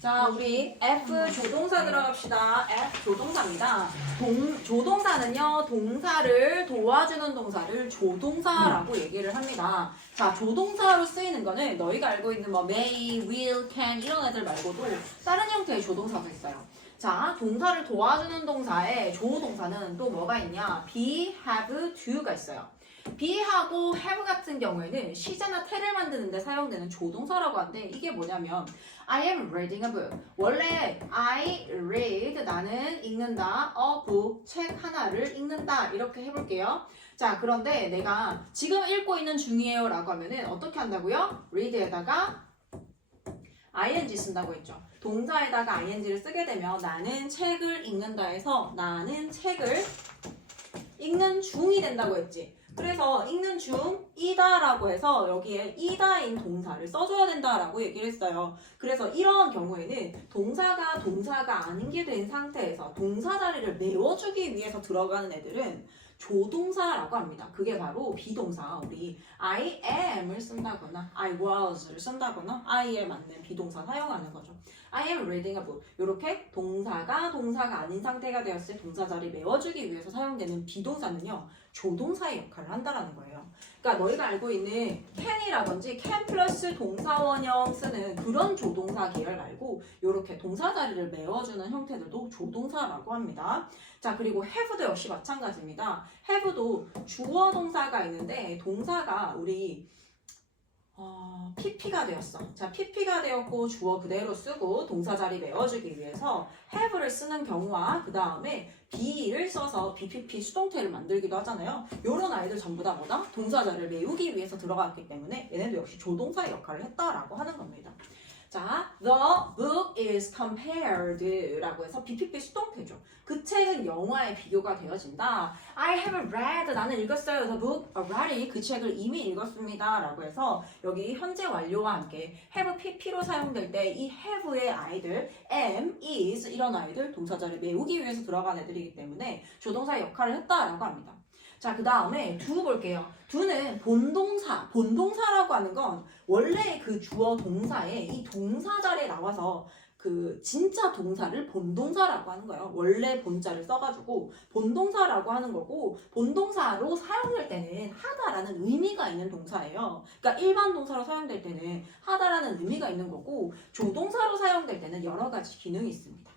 자, 우리 F 조동사 들어갑시다. F 조동사입니다. 조동사는요, 동사를 도와주는 동사를 조동사라고 얘기를 합니다. 자, 조동사로 쓰이는 거는 너희가 알고 있는 뭐 may, will, can 이런 애들 말고도 다른 형태의 조동사도 있어요. 자, 동사를 도와주는 동사에 조동사는 또 뭐가 있냐? be, have, do가 있어요. be하고 have 같은 경우에는 시제나 태를 만드는 데 사용되는 조동사라고 하는데 이게 뭐냐면 I am reading a book. 원래 I read 나는 읽는다. a book 책 하나를 읽는다. 이렇게 해볼게요. 자, 그런데 내가 지금 읽고 있는 중이에요 라고 하면은 어떻게 한다고요? read에다가 ing 쓴다고 했죠. 동사에다가 ing를 쓰게 되면 나는 책을 읽는다 해서 나는 책을 읽는 중이 된다고 했지. 그래서 읽는 중이다 라고 해서 여기에 이다인 동사를 써줘야 된다라고 얘기를 했어요. 그래서 이런 경우에는 동사가 아닌 게 된 상태에서 동사 자리를 메워주기 위해서 들어가는 애들은 조동사라고 합니다. 그게 바로 비동사. 우리 I am을 쓴다거나 I was를 쓴다거나 I에 맞는 비동사 사용하는 거죠. I am reading a book. 이렇게 동사가 아닌 상태가 되었을 때 동사 자리 메워주기 위해서 사용되는 비동사는요. 조동사의 역할을 한다라는 거예요. 그러니까 너희가 알고 있는 can이라든지 can 플러스 동사원형 쓰는 그런 조동사 계열 말고 이렇게 동사 자리를 메워주는 형태들도 조동사라고 합니다. 자, 그리고 have도 역시 마찬가지입니다. have도 주어 동사가 있는데 동사가 우리 PP가 되었어. 자, PP가 되었고 주어 그대로 쓰고 동사 자리 메워주기 위해서 have를 쓰는 경우와 그 다음에 be를 써서 BPP 수동태를 만들기도 하잖아요. 이런 아이들 전부 다 뭐다? 동사 자리를 메우기 위해서 들어갔기 때문에 얘네도 역시 조동사의 역할을 했다라고 하는 겁니다. 자, the book is compared 라고 해서 BPP 수동태죠. 그 책은 영화에 비교가 되어진다. I have read, 나는 읽었어요. The book already, 그 책을 이미 읽었습니다. 라고 해서 여기 현재 완료와 함께 have pp로 사용될 때 이 have의 아이들, am, is 이런 아이들 동사자를 메우기 위해서 들어간 애들이기 때문에 조동사의 역할을 했다라고 합니다. 자, 그 다음에 do 볼게요. do는 본동사라고 하는 건 원래 그 주어 동사에 이 동사 자리에 나와서 그 진짜 동사를 본동사라고 하는 거예요. 원래 본자를 써가지고 본동사라고 하는 거고 본동사로 사용될 때는 하다라는 의미가 있는 동사예요. 그러니까 일반 동사로 사용될 때는 하다라는 의미가 있는 거고 조동사로 사용될 때는 여러 가지 기능이 있습니다.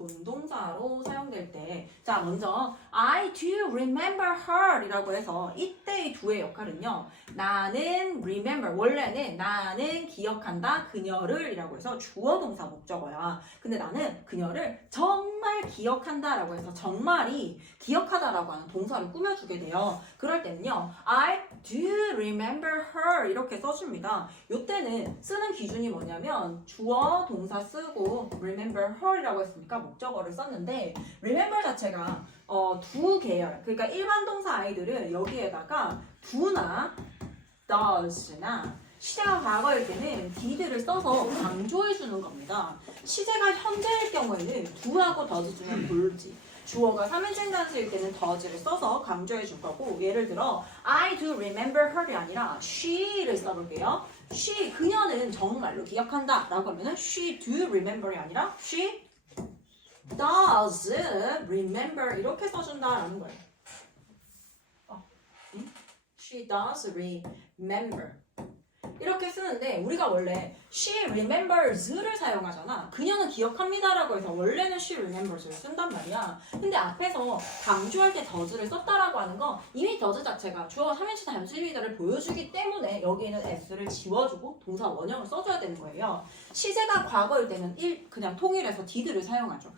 본동사로 사용될 때, 자, 먼저 I do remember her 이라고 해서 이때의 do의 역할은요, 나는 remember, 원래는 나는 기억한다 그녀를 이라고 해서 주어 동사 목적어야. 근데 나는 그녀를 정말 기억한다 라고 해서 정말이 기억하다 라고 하는 동사를 꾸며주게 돼요. 그럴 때는요, I do remember her 이렇게 써줍니다. 이때는 쓰는 기준이 뭐냐면 주어 동사 쓰고 remember her 이라고 했으니까 목적어를 썼는데 remember 자체가 두 계열, 그러니까 일반 동사 아이들은 여기에다가 do나 does나 시제가 과거일 때는 did를 써서 강조해주는 겁니다. 시제가 현재일 경우에는 do하고 does 중에 골지, 주어가 3인칭 단수일 때는 does를 써서 강조해 줄 거고, 예를 들어 I do remember her이 아니라 she를 써볼게요. she, 그녀는 정말로 기억한다 라고 하면은 she do remember이 아니라 she does remember 이렇게 써준다라는 거예요. She does remember 이렇게 쓰는데 우리가 원래 she remembers를 사용하잖아. 그녀는 기억합니다 라고 해서 원래는 she remembers를 쓴단 말이야. 근데 앞에서 강조할 때 does를 썼다라고 하는 건 이미 does 자체가 주어가 3인칭 단수입니다를 보여주기 때문에 여기에는 s를 지워주고 동사 원형을 써줘야 되는 거예요. 시제가 과거일 때는 그냥 통일해서 did를 사용하죠.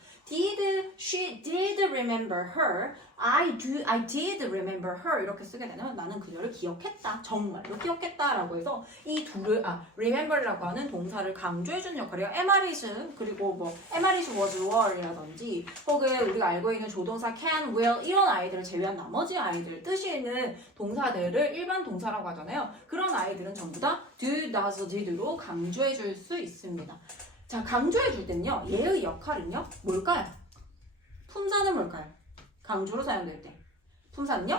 she did remember her. I did remember her 이렇게 쓰게 되면 나는 그녀를 기억했다. 정말로 기억했다 라고 해서 이 둘을 remember라고 하는 동사를 강조해주는 역할이에요. MR이s 그리고 뭐 MR이s was were이라든지 혹은 우리가 알고 있는 조동사 can, will 이런 아이들을 제외한 나머지 아이들 뜻이 있는 동사들을 일반 동사라고 하잖아요. 그런 아이들은 전부 다 do, does, did로 강조해줄 수 있습니다. 자, 강조해줄 때는요. 얘의 역할은요. 뭘까요? 품사는 뭘까요? 강조로 사용될 때. 품사는요?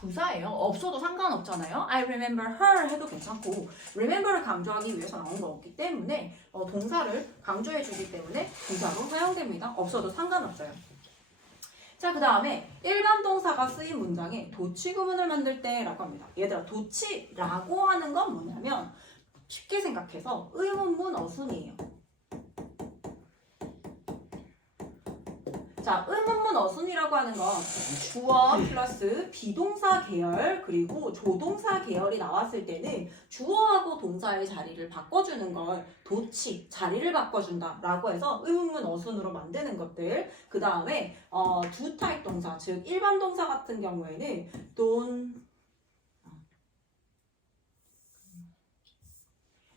부사예요. 없어도 상관없잖아요. I remember her 해도 괜찮고 remember를 강조하기 위해서 나온 거기 때문에 동사를 강조해 주기 때문에 부사로 사용됩니다. 없어도 상관없어요. 자, 그 다음에 일반 동사가 쓰인 문장에 도치 구문을 만들 때라고 합니다. 얘들아, 도치라고 하는 건 뭐냐면 쉽게 생각해서 의문문 어순이에요. 자, 의문문 어순이라고 하는 건 주어 플러스 비동사 계열 그리고 조동사 계열이 나왔을 때는 주어하고 동사의 자리를 바꿔주는 걸 도치, 자리를 바꿔준다 라고 해서 의문문 어순으로 만드는 것들. 그 다음에 두 타입 동사, 즉 일반 동사 같은 경우에는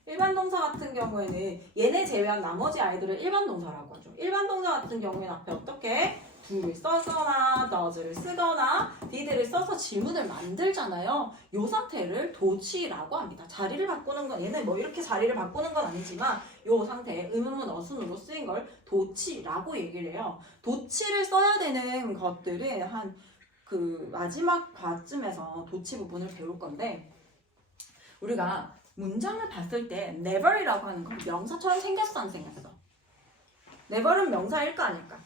일반 동사 같은 경우에는 얘네 제외한 나머지 아이들을 일반 동사라고 하죠. 일반 동사 같은 경우에는 앞에 어떻게 do를 써거나 does를 쓰거나 did를 써서 질문을 만들잖아요. 이 상태를 도치라고 합니다. 자리를 바꾸는 건 얘는 뭐 이렇게 자리를 바꾸는 건 아니지만 이 상태에 의문문 어순으로 쓰인 걸 도치라고 얘기를 해요. 도치를 써야 되는 것들은 한 그 마지막 과쯤에서 도치 부분을 배울 건데 우리가 문장을 봤을 때 never이라고 하는 건 명사처럼 생겼어 안 생겼어? never은 명사일까 아닐까?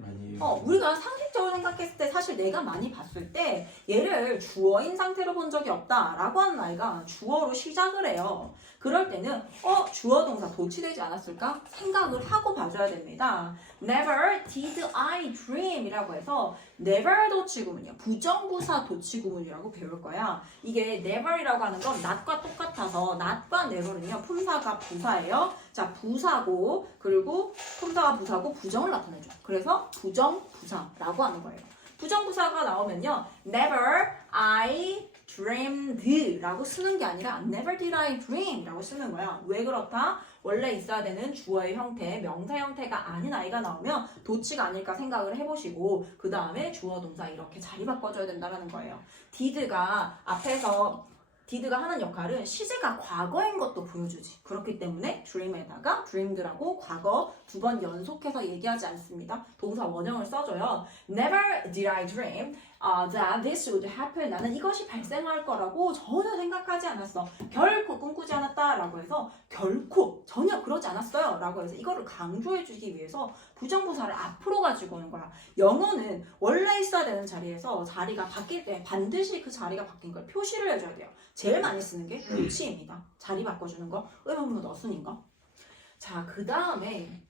아니에요. 우리가 상식적으로 생각했을 때 사실 내가 많이 봤을 때 얘를 주어인 상태로 본 적이 없다라고 하는 아이가 주어로 시작을 해요. 그럴 때는 주어 동사 도치되지 않았을까? 생각을 하고 봐줘야 됩니다. Never did I dream 이라고 해서 never 도치구문이야. 부정부사 도치구문이라고 배울 거야. 이게 never이라고 하는 건 not과 똑같아서 not과 never은요. 품사가 부사예요. 자, 부사고 그리고 품사가 부사고 부정을 나타내죠. 그래서 부정부사라고 하는 거예요. 부정부사가 나오면요. Never I dreamed 라고 쓰는 게 아니라 Never did I dream 라고 쓰는 거야. 왜 그렇다? 원래 있어야 되는 주어의 형태, 명사 형태가 아닌 아이가 나오면 도치가 아닐까 생각을 해보시고 그 다음에 주어 동사 이렇게 자리 바꿔줘야 된다는 거예요. did가 앞에서 did가 하는 역할은 시제가 과거인 것도 보여주지. 그렇기 때문에 dream에다가 dreamed라고 과거 두 번 연속해서 얘기하지 않습니다. 동사 원형을 써줘요. Never did I dream that this would happen. 나는 이것이 발생할 거라고 전혀 생각하지 않았어. 결코 꿈꾸지 않았다라고 해서 결코 전혀 그러지 않았어요 라고 해서 이거를 강조해주기 위해서 부정부사를 앞으로 가지고 오는 거야. 영어는 원래 있어야 되는 자리에서 자리가 바뀔 때 반드시 그 자리가 바뀐 걸 표시를 해줘야 돼요. 제일 많이 쓰는 게 도치입니다. 자리 바꿔주는 거, 의문문 어순인 거. 자, 그 다음에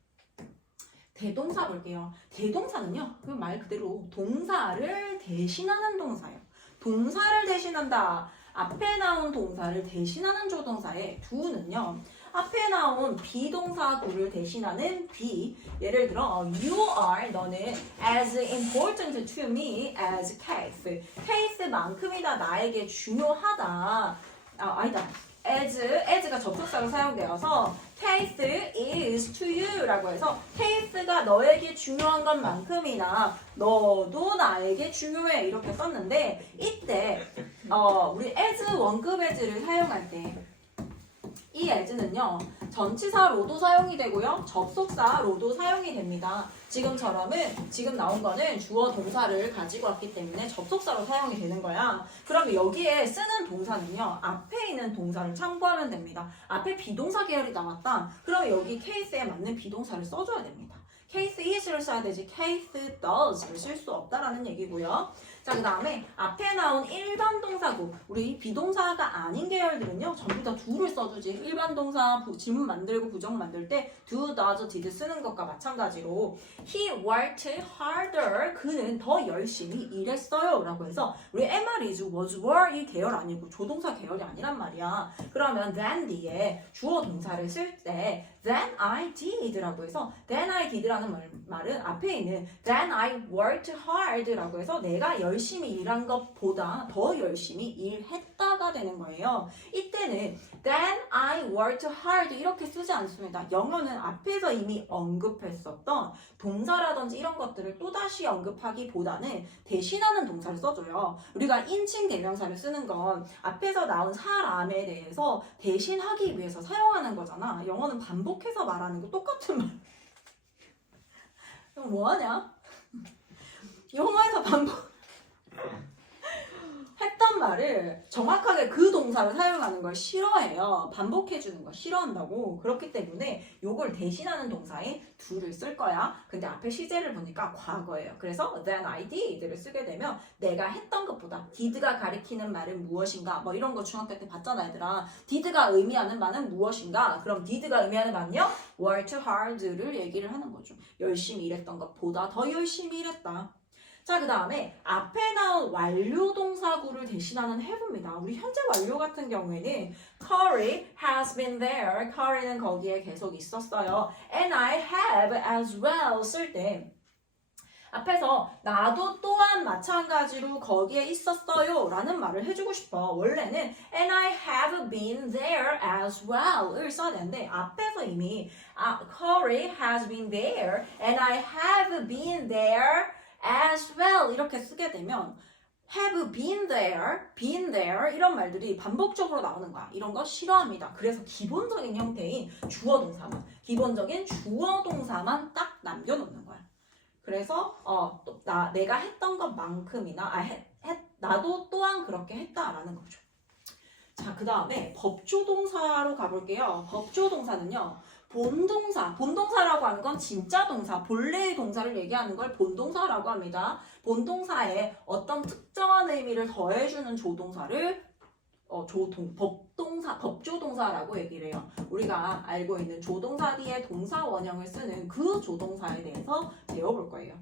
대동사 볼게요. 대동사는요, 그 말 그대로 동사를 대신하는 동사예요. 동사를 대신한다. 앞에 나온 동사를 대신하는 조동사의 do는요. 앞에 나온 비동사 do를 대신하는 be. 예를 들어 you are 너는 as important to me as case. case만큼이나 나에게 중요하다. 아니다. as가 접속사로 사용되어서 case is to you 라고 해서 case가 너에게 중요한 것만큼이나 너도 나에게 중요해 이렇게 썼는데 이때 우리 as 원급 as를 사용할 때 이 as는요 전치사로도 사용이 되고요 접속사로도 사용이 됩니다. 지금처럼은 지금 나온 거는 주어 동사를 가지고 왔기 때문에 접속사로 사용이 되는 거야. 그러면 여기에 쓰는 동사는요 앞에 있는 동사를 참고하면 됩니다. 앞에 비동사 계열이 나왔다. 그러면 여기 case에 맞는 비동사를 써줘야 됩니다. case is를 써야 되지 case does를 쓸 수 없다라는 얘기고요. 자, 그 다음에 앞에 나온 일반 동사구 우리 비동사가 아닌 계열들은요 전부 다 do를 써주지. 일반 동사 질문 만들고 부정 만들 때 do, does, did 쓰는 것과 마찬가지로 he worked harder 그는 더 열심히 일했어요 라고 해서 우리 MR is, was, were 이 계열 아니고 조동사 계열이 아니란 말이야. 그러면 then 뒤에 주어 동사를 쓸 때 then I did 라고 해서 then I did 라는 말은 앞에 있는 then I worked hard 라고 해서 내가 열심히 일한 것보다 더 열심히 일했다가 되는 거예요. 이때는 then I worked hard 이렇게 쓰지 않습니다. 영어는 앞에서 이미 언급했었던 동사라든지 이런 것들을 또다시 언급하기보다는 대신하는 동사를 써줘요. 우리가 인칭 대명사를 쓰는 건 앞에서 나온 사람에 대해서 대신하기 위해서 사용하는 거잖아. 영어는 반복해서 말하는 거 똑같은 말. 형 뭐하냐? 영어에서 반복 말을 정확하게 그 동사를 사용하는 걸 싫어해요. 반복해주는 걸 싫어한다고. 그렇기 때문에 요걸 대신하는 동사에 do를 쓸 거야. 근데 앞에 시제를 보니까 과거예요. 그래서 then I did를 쓰게 되면 내가 했던 것보다 did가 가리키는 말은 무엇인가 뭐 이런 거 중학교 때 봤잖아 얘들아. did가 의미하는 말은 무엇인가. 그럼 did가 의미하는 말은요. worked hard를 얘기를 하는 거죠. 열심히 일했던 것보다 더 열심히 일했다. 자, 그 다음에 앞에 나온 완료 동사구를 대신하는 have입니다. 우리 현재 완료 같은 경우에는 Corey has been there. Corey는 거기에 계속 있었어요. And I have as well 쓸 때 앞에서 나도 또한 마찬가지로 거기에 있었어요 라는 말을 해주고 싶어. 원래는 and I have been there as well 을 써야 되는데 앞에서 이미 Corey has been there and I have been there as well 이렇게 쓰게 되면 have been there 이런 말들이 반복적으로 나오는 거야. 이런 거 싫어합니다. 그래서 기본적인 형태인 주어 동사만 딱 남겨놓는 거야. 그래서 내가 했던 것만큼이나 나도 또한 그렇게 했다라는 거죠. 자, 그 다음에 법조동사로 가볼게요. 법조동사는요. 본동사라고 하는 건 진짜 동사, 본래의 동사를 얘기하는 걸 본동사라고 합니다. 본동사에 어떤 특정한 의미를 더해주는 조동사를 법조동사라고 얘기를 해요. 우리가 알고 있는 조동사 뒤에 동사 원형을 쓰는 그 조동사에 대해서 배워볼 거예요.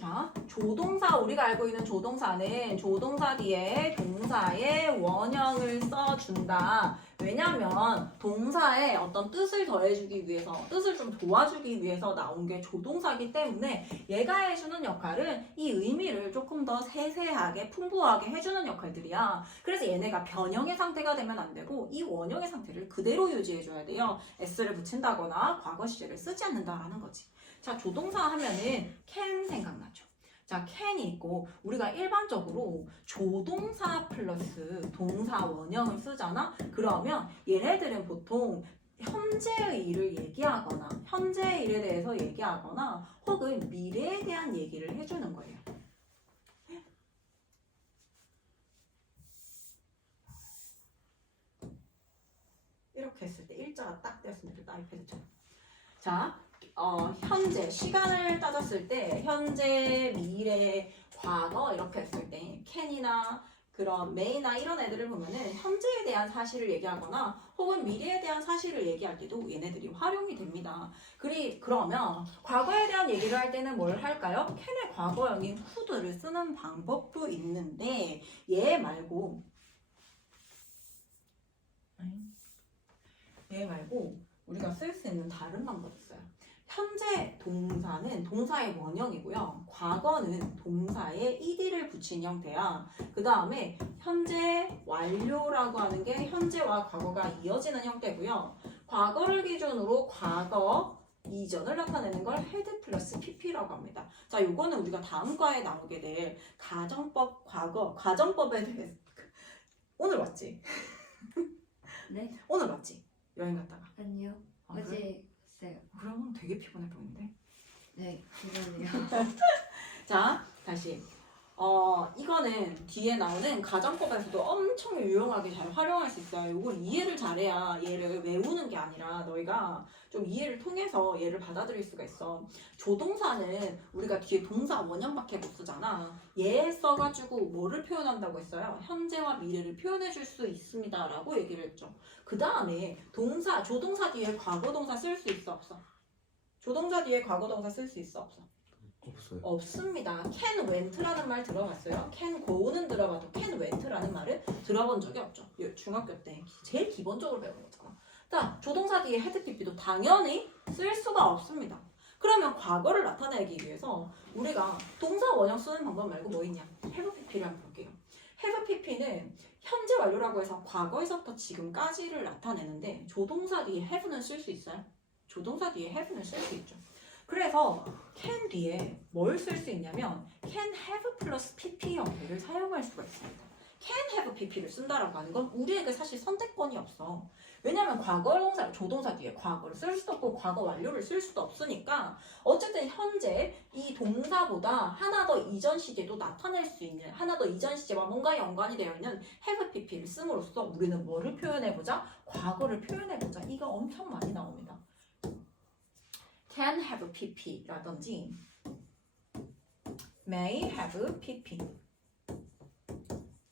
자, 조동사, 우리가 알고 있는 조동사는 조동사 뒤에 동사의 원형을 써준다. 왜냐면 동사에 어떤 뜻을 더해주기 위해서, 뜻을 좀 도와주기 위해서 나온 게 조동사이기 때문에 얘가 해주는 역할은 이 의미를 조금 더 세세하게, 풍부하게 해주는 역할들이야. 그래서 얘네가 변형의 상태가 되면 안 되고 이 원형의 상태를 그대로 유지해줘야 돼요. s를 붙인다거나 과거 시제를 쓰지 않는다라는 거지. 자, 조동사 하면은 can 생각나죠. 자, can이 있고 우리가 일반적으로 조동사 플러스 동사 원형을 쓰잖아. 그러면 얘네들은 보통 현재의 일을 얘기하거나 현재의 일에 대해서 얘기하거나 혹은 미래에 대한 얘기를 해주는 거예요. 이렇게 했을 때 일자가 딱 되었으면 좋겠다. 아이패드처럼. 자, 현재 시간을 따졌을 때 현재, 미래, 과거 이렇게 했을 때 can이나 그런 may나 이런 애들을 보면은 현재에 대한 사실을 얘기하거나 혹은 미래에 대한 사실을 얘기할 때도 얘네들이 활용이 됩니다. 그러면 과거에 대한 얘기를 할 때는 뭘 할까요? can의 과거형인 could를 쓰는 방법도 있는데 얘 말고 우리가 쓸 수 있는 다른 방법이 있어요. 현재 동사는 동사의 원형이고요. 과거는 동사에 ed를 붙인 형태야. 그 다음에 현재 완료라고 하는 게 현재와 과거가 이어지는 형태고요. 과거를 기준으로 과거 이전을 나타내는 걸 had 플러스 pp라고 합니다. 자, 요거는 우리가 다음 과에 나오게 될 가정법, 가정법에 대해서 오늘 왔지? 네? 오늘 왔지? 여행 갔다가. 아니요. 그래? 어제 했어요. 그러면 되게 피곤해 보이는데? 네, 그러네요. 자, 다시. 이거는 뒤에 나오는 가정법에서도 엄청 유용하게 잘 활용할 수 있어요. 이걸 이해를 잘해야 얘를 외우는 게 아니라 너희가 좀 이해를 통해서 얘를 받아들일 수가 있어. 조동사는 우리가 뒤에 동사 원형밖에 못 쓰잖아. 얘 써가지고 뭐를 표현한다고 했어요? 현재와 미래를 표현해 줄 수 있습니다 라고 얘기를 했죠. 그 다음에 조동사 뒤에 과거동사 쓸 수 있어 없어? 조동사 뒤에 과거동사 쓸 수 있어 없어? 없어요. 없습니다. can went라는 말 들어봤어요? can go는 들어봐도 can went라는 말을 들어본 적이 없죠. 중학교 때 제일 기본적으로 배우는 거잖아. 자, 조동사 뒤에 had pp도 당연히 쓸 수가 없습니다. 그러면 과거를 나타내기 위해서 우리가 동사 원형 쓰는 방법 말고 뭐 있냐? have pp를 한번 볼게요. have pp는 현재 완료라고 해서 과거에서부터 지금까지를 나타내는데 조동사 뒤에 have는 쓸 수 있어요? 조동사 뒤에 have는 쓸 수 있죠. 그래서 can 뒤에 뭘 쓸 수 있냐면 can have 플러스 pp 형태를 사용할 수가 있습니다. can have pp를 쓴다라고 하는 건 우리에게 사실 선택권이 없어. 왜냐면 과거 동사, 조동사 뒤에 과거를 쓸 수도 없고 과거 완료를 쓸 수도 없으니까 어쨌든 현재 이 동사보다 하나 더 이전 시제도 나타낼 수 있는 하나 더 이전 시제와 뭔가 연관이 되어 있는 have pp를 씀으로써 우리는 뭐를 표현해보자? 과거를 표현해보자. 이거 엄청 많이 나옵니다. can have pp라든지 may have pp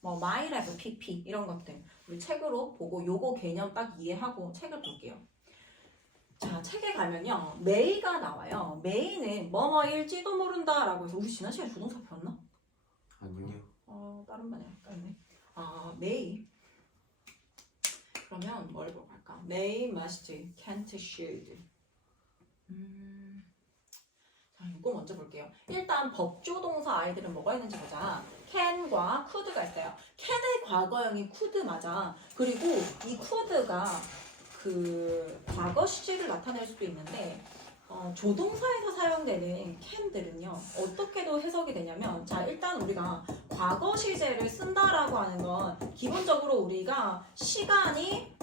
뭐 might have pp 이런 것들 우리 책으로 보고 요거 개념 딱 이해하고 책을 볼게요. 자, 책에 가면요 may가 나와요. may는 뭐뭐일지도 모른다라고 해서 우리 지난 시간에 조동사 배웠나? 아니요. 다른 반에 헷갈리네. may 그러면 뭘 보고 할까? may, must, can't, should. 자, 이거 먼저 볼게요. 일단 법조동사 아이들은 뭐가 있는지 보자. can과 could가 있어요. can의 과거형이 could 맞아. 그리고 이 could가 그 과거 시제를 나타낼 수도 있는데 조동사에서 사용되는 can들은요 어떻게도 해석이 되냐면 자 일단 우리가 과거 시제를 쓴다라고 하는 건 기본적으로 우리가 시간이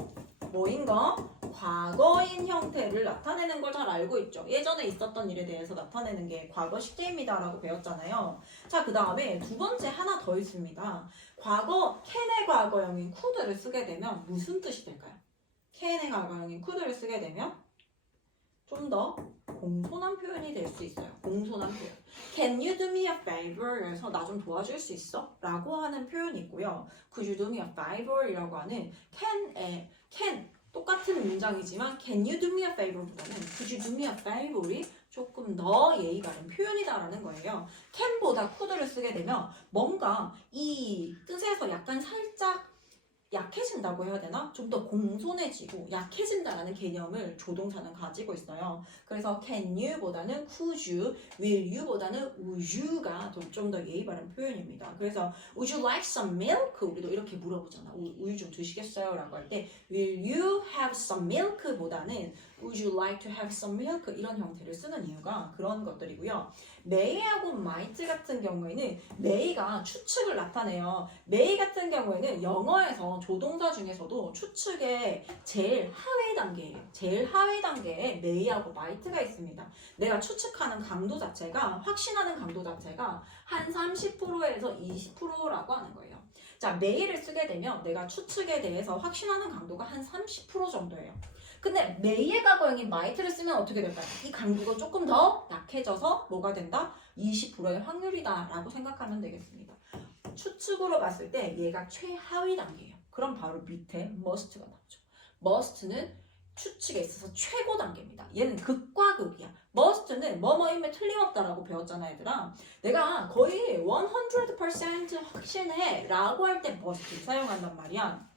뭐인 거? 과거인 형태를 나타내는 걸 잘 알고 있죠. 예전에 있었던 일에 대해서 나타내는 게 과거 시제입니다 라고 배웠잖아요. 자, 그 다음에 두 번째 하나 더 있습니다. can의 과거형인 could를 쓰게 되면 무슨 뜻이 될까요? can의 과거형인 could를 쓰게 되면 좀 더 공손한 표현이 될 수 있어요. 공손한 표현. Can you do me a favor? 그래서 나 좀 도와줄 수 있어? 라고 하는 표현이 있고요. Could you do me a favor? 이라고 하는 can 똑같은 문장이지만 Can you do me a favor? 보다는 Could you do me a favor이 조금 더 예의 바른 표현이다라는 거예요. can보다 could를 쓰게 되면 뭔가 이 뜻에서 약간 살짝 약해진다고 해야 되나? 좀 더 공손해지고 약해진다라는 개념을 조동사는 가지고 있어요. 그래서 can you 보다는 could you, will you 보다는 would you가 좀 더 예의 바른 표현입니다. 그래서 would you like some milk? 우리도 이렇게 물어보잖아. 우유 좀 드시겠어요? 라고 할 때 will you have some milk? 보다는 would you like to have some milk? 이런 형태를 쓰는 이유가 그런 것들이고요. may하고 might 같은 경우에는 may가 추측을 나타내요. may 같은 경우에는 영어에서 조동사 중에서도 추측의 제일 하위 단계예요. 제일 하위 단계에 may하고 might가 있습니다. 내가 추측하는 강도 자체가 확신하는 강도 자체가 한 30%에서 20%라고 하는 거예요. 자, may를 쓰게 되면 내가 추측에 대해서 확신하는 강도가 한 30% 정도예요. 근데 may의 과거형인 might를 쓰면 어떻게 될까요? 이 강도가 조금 더 약해져서 뭐가 된다? 20%의 확률이다 라고 생각하면 되겠습니다. 추측으로 봤을 때 얘가 최하위 단계예요. 그럼 바로 밑에 must가 나오죠. must는 추측에 있어서 최고 단계입니다. 얘는 극과 극이야. must는 뭐뭐임에 틀림없다라고 배웠잖아 얘들아. 내가 거의 100% 확신해 라고 할 때 must를 사용한단 말이야.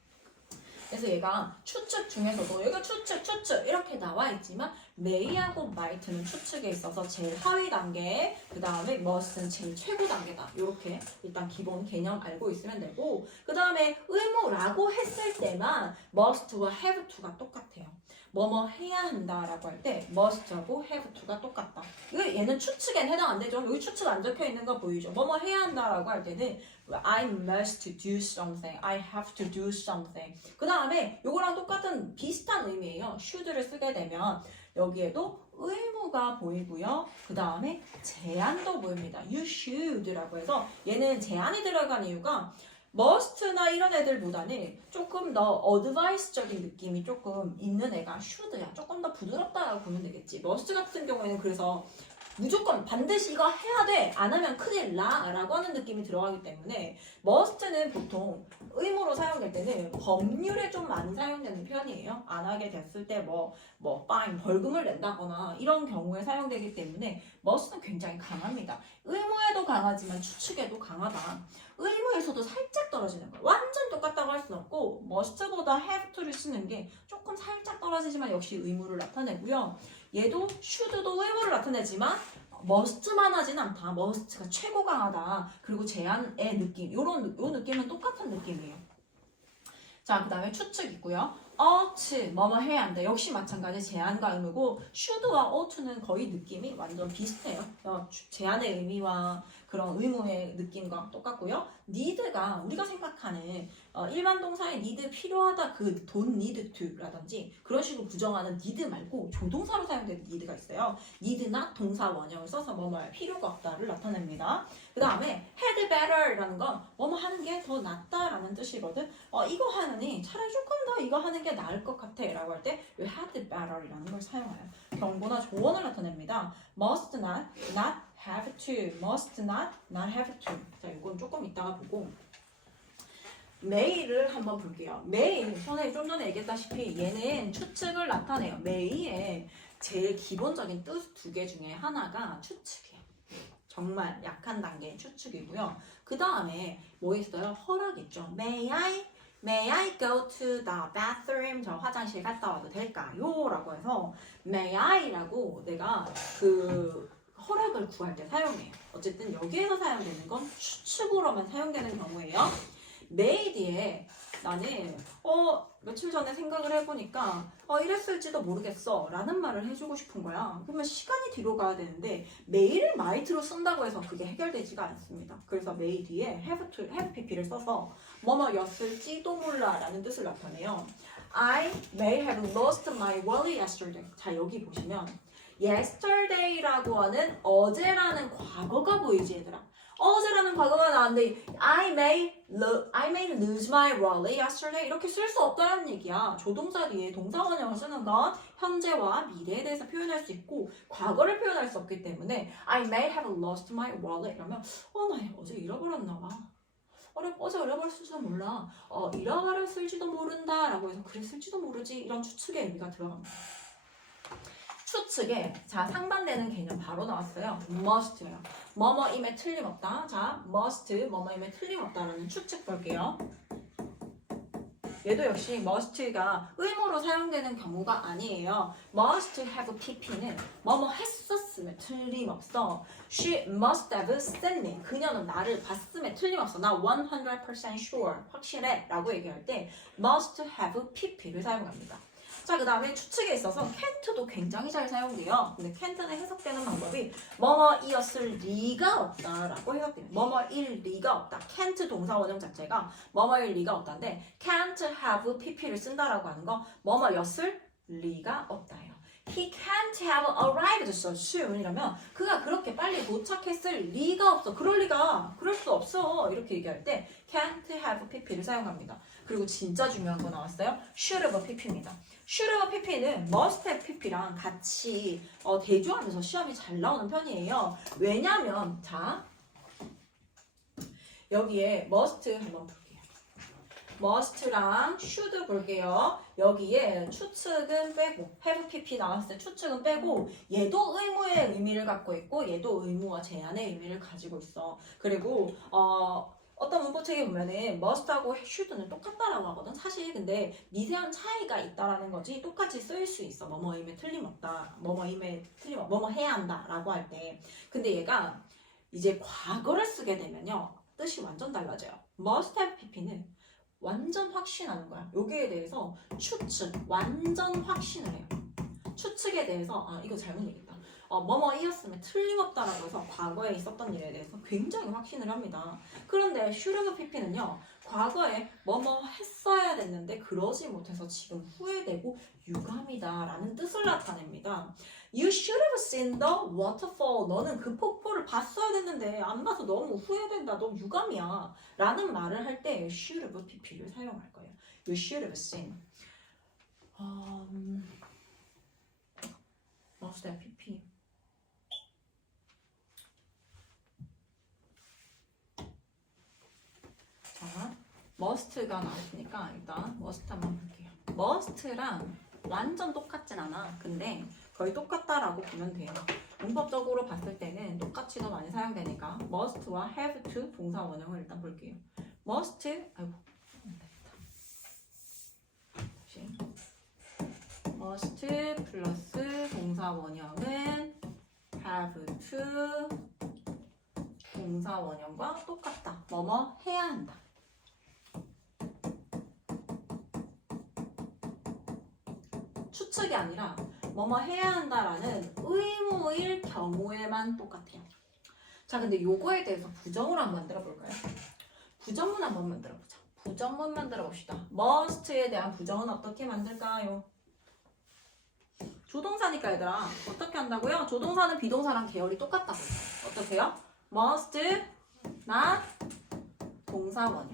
그래서 얘가 추측 중에서도 얘가 추측 이렇게 나와 있지만 may하고 might는 추측에 있어서 제일 하위 단계, 그 다음에 must는 제일 최고 단계다. 이렇게 일단 기본 개념 알고 있으면 되고, 그 다음에 의무라고 했을 때만 must와 have to가 똑같아요. 뭐뭐 해야 한다라고 할 때 must하고 have to가 똑같다. 이거 얘는 추측엔 해당 안 되죠. 여기 추측 안 적혀 있는 거 보이죠. 뭐뭐 해야 한다라고 할 때는 I must do something, I have to do something. 그 다음에 요거랑 똑같은 비슷한 의미예요. should를 쓰게 되면 여기에도 의무가 보이고요. 그 다음에 제한도 보입니다. You should라고 해서 얘는 제한이 들어간 이유가 must나 이런 애들보다는 조금 더 advice적인 느낌이 조금 있는 애가 should야. 조금 더 부드럽다라고 보면 되겠지. must 같은 경우에는 그래서 무조건 반드시 이거 해야 돼. 안 하면 큰일 나. 라고 하는 느낌이 들어가기 때문에 must는 보통 의무로 사용될 때는 법률에 좀 많이 사용되는 편이에요. 안 하게 됐을 때 fine, 벌금을 낸다거나 이런 경우에 사용되기 때문에 must는 굉장히 강합니다. 의무에도 강하지만 추측에도 강하다. 의무에서도 살짝 떨어지는 거예요. 완전 똑같다고 할 수는 없고 must보다 have to를 쓰는 게 조금 살짝 떨어지지만 역시 의무를 나타내고요. 얘도 should도 의무를 나타내지만 must만 하진 않다. must가 최고 강하다. 그리고 제한의 느낌, 요 느낌은 똑같은 느낌이에요. 자, 그 다음에 추측 있고요. ought 뭐뭐 해야 한다. 역시 마찬가지 제한과 의무고 should와 ought는 거의 느낌이 완전 비슷해요. 제한의 의미와 그런 의무의 느낌과 똑같고요. need가 우리가 생각하는 일반 동사의 need 필요하다 그 don't need to라든지 그런 식으로 부정하는 need 말고 조동사로 사용되는 need가 있어요. need not 동사 원형을 써서 뭐뭐 할 필요가 없다를 나타냅니다. 그 다음에 had better라는 건 뭐뭐 하는 게 더 낫다라는 뜻이거든. 이거 하느니 차라리 조금 더 이거 하는 게 나을 것 같아 라고 할 때 had better이라는 걸 사용해요. 경고나 조언을 나타냅니다. must not, not have to, must not, not have to. 자, 이건 조금 이따가 보고 may를 한번 볼게요. may, 선생님 좀 전에 얘기했다시피 얘는 추측을 나타내요. may의 제일 기본적인 뜻 두 개 중에 하나가 추측이에요. 정말 약한 단계의 추측이고요. 그 다음에 뭐 있어요? 허락 있죠. May I go to the bathroom? 저 화장실 갔다 와도 될까요? 라고 해서 May I라고 내가 그 허락을 구할 때 사용해요. 어쨌든 여기에서 사용되는 건 추측으로만 사용되는 경우예요. May 뒤에 나는 며칠 전에 생각을 해보니까 이랬을지도 모르겠어 라는 말을 해주고 싶은 거야. 그러면 시간이 뒤로 가야 되는데 might를 might로 쓴다고 해서 그게 해결되지가 않습니다. 그래서 may 뒤에 have pp를 써서 뭐뭐였을지도 몰라 라는 뜻을 나타내요. I may have lost my wallet yesterday. 자, 여기 보시면 yesterday라고 하는 어제라는 과거가 보이지 얘들아. 어제라는 과거가 나왔는데 I may lose my wallet yesterday 이렇게 쓸 수 없다는 얘기야. 조동사 뒤에 동사 원형을 쓰는 건 현재와 미래에 대해서 표현할 수 있고 과거를 표현할 수 없기 때문에 I may have lost my wallet 이러면 나 어제 잃어버렸나 봐. 어제 잃어버렸을지도 몰라. 잃어버렸을지도 모른다 라고 해서 그랬을지도 모르지 이런 추측의 의미가 들어갑니다. 추측에 자 상반되는 개념 바로 나왔어요. must예요. 뭐뭐임에 틀림없다. 자 must 뭐뭐임에 틀림없다라는 추측 볼게요. 얘도 역시 must가 의무로 사용되는 경우가 아니에요. must have pp는 뭐뭐 했었음에 틀림없어. She must have seen me. 그녀는 나를 봤음에 틀림없어. 나 100% sure 확실해 라고 얘기할 때 must have pp를 사용합니다. 자, 그 다음에 추측에 있어서 can't도 굉장히 잘 사용돼요. 근데 can't는 해석되는 방법이 뭐뭐이었을 리가 없다라고 해석돼요. 뭐뭐일 리가 없다. can't 동사 원형 자체가 뭐뭐일 리가 없다인데 can't have pp를 쓴다라고 하는 거 뭐뭐였을 리가 없다예요. He can't have arrived so soon 이러면 그가 그렇게 빨리 도착했을 리가 없어. 그럴 수 없어. 이렇게 얘기할 때 can't have pp를 사용합니다. 그리고 진짜 중요한 거 나왔어요. should have pp입니다. should have pp는 must have pp랑 같이 대조하면서 시험이 잘 나오는 편이에요. 왜냐면 자 여기에 must 한번 볼게요. must랑 should 볼게요. 여기에 추측은 빼고 have pp 나왔을 때 추측은 빼고 얘도 의무의 의미를 갖고 있고 얘도 의무와 제한의 의미를 가지고 있어. 그리고 어떤 문법책에 보면은 must하고 should는 똑같다라고 하거든. 사실 근데 미세한 차이가 있다라는 거지 똑같이 쓰일 수 있어. 뭐뭐임에 틀림없다. 뭐뭐 해야 한다라고 할 때. 근데 얘가 이제 과거를 쓰게 되면요. 뜻이 완전 달라져요. must have pp는 완전 확신하는 거야. 여기에 대해서 추측, 완전 확신을 해요. 추측에 대해서 이거 잘못 얘기했다. 뭐뭐이었으면 틀림없다라고 해서 과거에 있었던 일에 대해서 굉장히 확신을 합니다. 그런데 should have pp는요. 과거에 뭐뭐 했어야 됐는데 그러지 못해서 지금 후회되고 유감이다라는 뜻을 나타냅니다. You should have seen the waterfall. 너는 그 폭포를 봤어야 됐는데 안 봐서 너무 후회된다. 너무 유감이야. 라는 말을 할 때 should have pp를 사용할 거예요. You should have seen. must have pp. 자, must가 나왔으니까 일단 must 한번 볼게요. must랑 완전 똑같진 않아. 근데 거의 똑같다라고 보면 돼요. 문법적으로 봤을 때는 똑같이 더 많이 사용되니까 must와 have to 동사 원형을 일단 볼게요. must, must 플러스 동사 원형은 have to 동사 원형과 똑같다. 뭐뭐 해야 한다. 수축이 아니라 뭐뭐 해야 한다라는 의무일 경우에만 똑같아요. 자, 근데 요거에 대해서 부정을 한번 만들어 볼까요? 부정문 한번 만들어 보자. 부정문 만들어 봅시다. must에 대한 부정은 어떻게 만들까요? 조동사니까 얘들아 어떻게 한다고요? 조동사는 비동사랑 계열이 똑같다고. 어떻게요? must, not, 동사원형.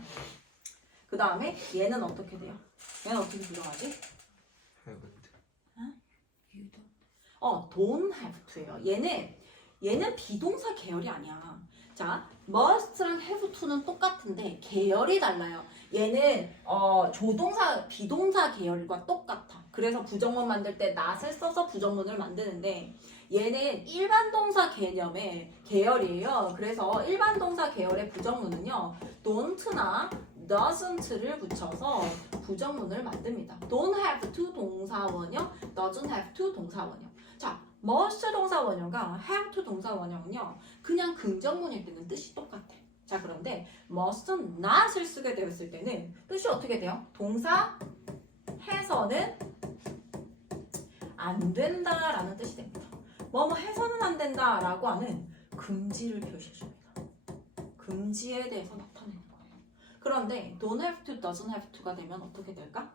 그 다음에 얘는 어떻게 돼요? 얘는 어떻게 부정하지? haven't. 유도. don't have to예요. 얘는 비동사 계열이 아니야. 자, must랑 have to는 똑같은데 계열이 달라요. 얘는 조동사, 비동사 계열과 똑같아. 그래서 부정문 만들 때 not을 써서 부정문을 만드는데 얘는 일반 동사 개념의 계열이에요. 그래서 일반 동사 계열의 부정문은요, don't나 doesn't를 붙여서 부정문을 만듭니다. don't have to 동사원형, doesn't have to 동사원형. 자, must 동사원형과 have to 동사원형은요, 그냥 긍정문일 때는 뜻이 똑같아. 자, 그런데 must not을 쓰게 되었을 때는 뜻이 어떻게 돼요? 동사 해서는 안 된다라는 뜻이 됩니다. 뭐뭐 해서는 안 된다라고 하는 금지를 표시해줍니다. 금지에 대해서 나타내는 거예요. 그런데 don't have to, doesn't have to가 되면 어떻게 될까?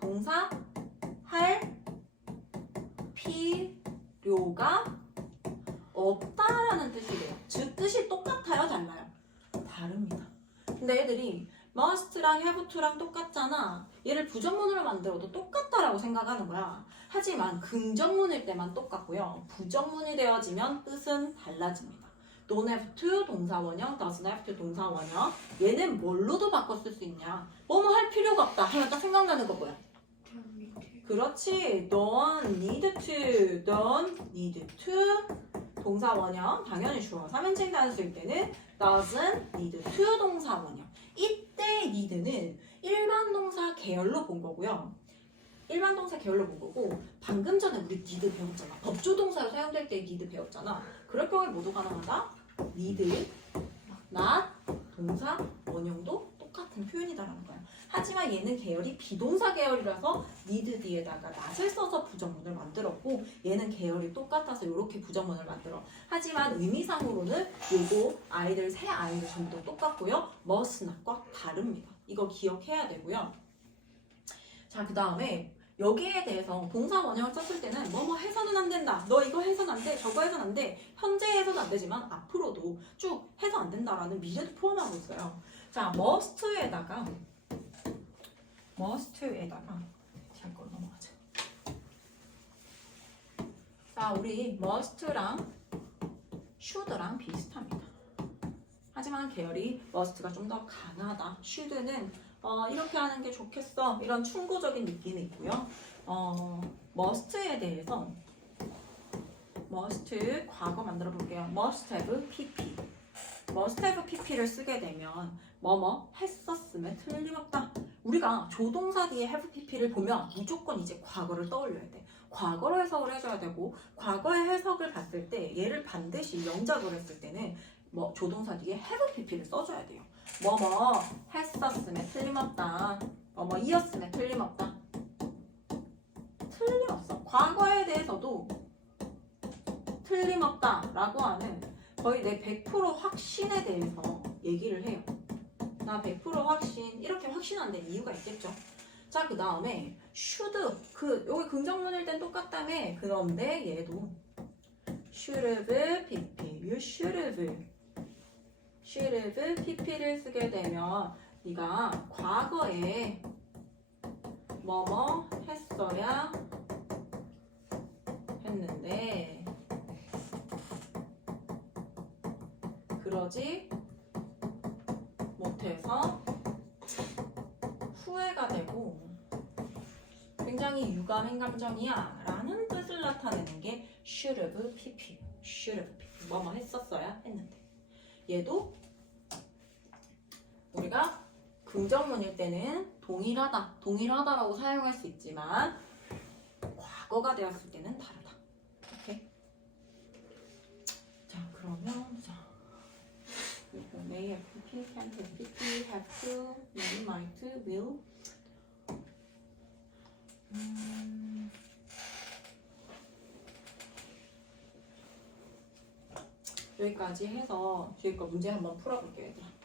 동사 할 필요가 없다라는 뜻이 돼요. 즉 뜻이 똑같아요, 달라요? 다릅니다. 근데 애들이 must랑 have to랑 똑같잖아. 얘를 부정문으로 만들어도 똑같다라고 생각하는 거야. 하지만 긍정문일 때만 똑같고요. 부정문이 되어지면 뜻은 달라집니다. don't have to 동사원형, doesn't have to 동사원형. 얘는 뭘로도 바꿔 쓸 수 있냐? 뭐뭐 할 필요가 없다 하면 딱 생각나는 거 뭐야? 그렇지. don't need to, don't need to 동사원형. 당연히 주어 3인칭 단수일 때는 doesn't need to 동사원형. 이때 need는 일반 동사 계열로 본 거고요. 일반 동사 계열로 본 거고, 방금 전에 우리 need 배웠잖아. 법조동사로 사용될 때 need 배웠잖아. 그럴 경우에 모두 가능하다. need, not, 동사, 원형도 똑같은 표현이다라는 거야. 하지만 얘는 계열이 비동사 계열이라서 need 뒤에다가 not을 써서 부정문을 만들었고, 얘는 계열이 똑같아서 이렇게 부정문을 만들어. 하지만 의미상으로는 요거 아이들, 세 아이들 전부 다 똑같고요. must not과 다릅니다. 이거 기억해야 되고요. 자, 그 다음에 여기에 대해서 동사 원형을 썼을 때는 뭐뭐 해서는 안 된다. 너 이거 해서는 안 돼. 저거 해서는 안 돼. 현재 해서는 안 되지만 앞으로도 쭉 해서 안 된다라는 미래도 포함하고 있어요. 자, must에다가 잘 걸어 넘어가자. 자, 우리 must랑 should랑 비슷합니다. 하지만 계열이 must가 좀 더 강하다. should는 이렇게 하는 게 좋겠어. 이런 충고적인 느낌이 있고요. must에 대해서 must 과거 만들어 볼게요. must have pp. must have pp를 쓰게 되면 뭐뭐 했었음에 틀림없다. 우리가 조동사 뒤에 have pp를 보면 무조건 이제 과거를 떠올려야 돼. 과거로 해석을 해줘야 되고, 과거의 해석을 봤을 때 얘를 반드시 명작으로 했을 때는 뭐 조동사 뒤에 have pp를 써줘야 돼요. 뭐뭐 했었음에 틀림없다. 뭐뭐 이었음에 틀림없다. 틀림없어. 과거에 대해서도 틀림없다라고 하는 거의 내 100% 확신에 대해서 얘기를 해요. 나 100% 확신, 이렇게 확신한데 이유가 있겠죠. 자, 그 다음에 should, 여기 긍정문일 땐 똑같다며. 그런데 얘도 should have pp, you should have pp를 쓰게 되면 네가 과거에 뭐뭐 했어야 했는데 그러지 못해서 후회가 되고 굉장히 유감인 감정이야 라는 뜻을 나타내는 게 should have pp, should have pp. 뭐뭐 했었어야 했는데. 얘도 우리가 긍정문일 때는 동일하다라고 사용할 수 있지만 과거가 되었을 때는 다르다. 오케이? 자, 그러면 may have pp, can have pp, have to, may, might, will. 여기까지 해서 뒤에 거 문제 한번 풀어볼게요, 얘들아.